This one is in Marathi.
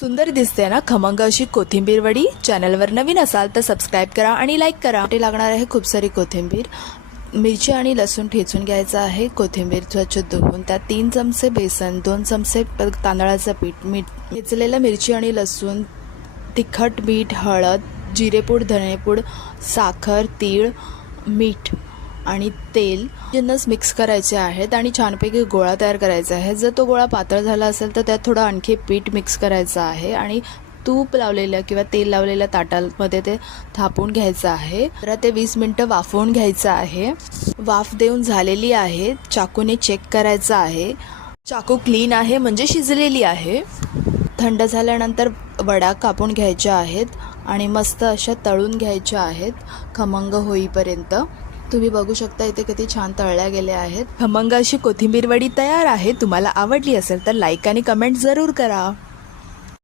सुंदर दिसते ना खमंग अशी कोथिंबीर वडी। चॅनलवर नवीन असाल तर सबस्क्राइब करा आणि लाईक करा। ते लागणार आहे खूप सारी कोथिंबीर, मिरची आणि लसूण ठेचून घ्यायचा आहे। कोथिंबीर स्वच्छ धुवून त्यात 3 चमचे बेसन, 2 चमचे तांदळाचं पीठ, मीठ, ठेचलेल्या मिरची आणि लसूण, तिखट, मीठ, हळद, जिरेपूड, धनेपूड, साखर, तीळ, मीठ आणि तेल जिन्नस मिक्स करायचे आहेत आणि छानपैकी गोळा तयार करायचा आहे। जर तो गोळा पातळ झाला असेल तर त्यात थोडं आणखी पीठ मिक्स करायचं आहे आणि तूप लावलेल्या किंवा तेल लावलेल्या ताटामध्ये ते थापून घ्यायचं आहे। तर ते 20 मिनिटं वाफवून घ्यायचं आहे। वाफ देऊन झालेली आहे, चाकूने चेक करायचं आहे। चाकू क्लीन आहे म्हणजे शिजलेली आहे। थंड झाल्यानंतर वड्या कापून घ्यायच्या आहेत आणि मस्त अशा तळून घ्यायच्या आहेत खमंग होईपर्यंत। तुम्ही बघू शकता इथे किती छान तळल्या गेल्या आहेत। खमंग अशी कोथिंबीर वडी तयार आहे। तुम्हाला आवडली असेल तर लाईक आणि कमेंट जरूर करा।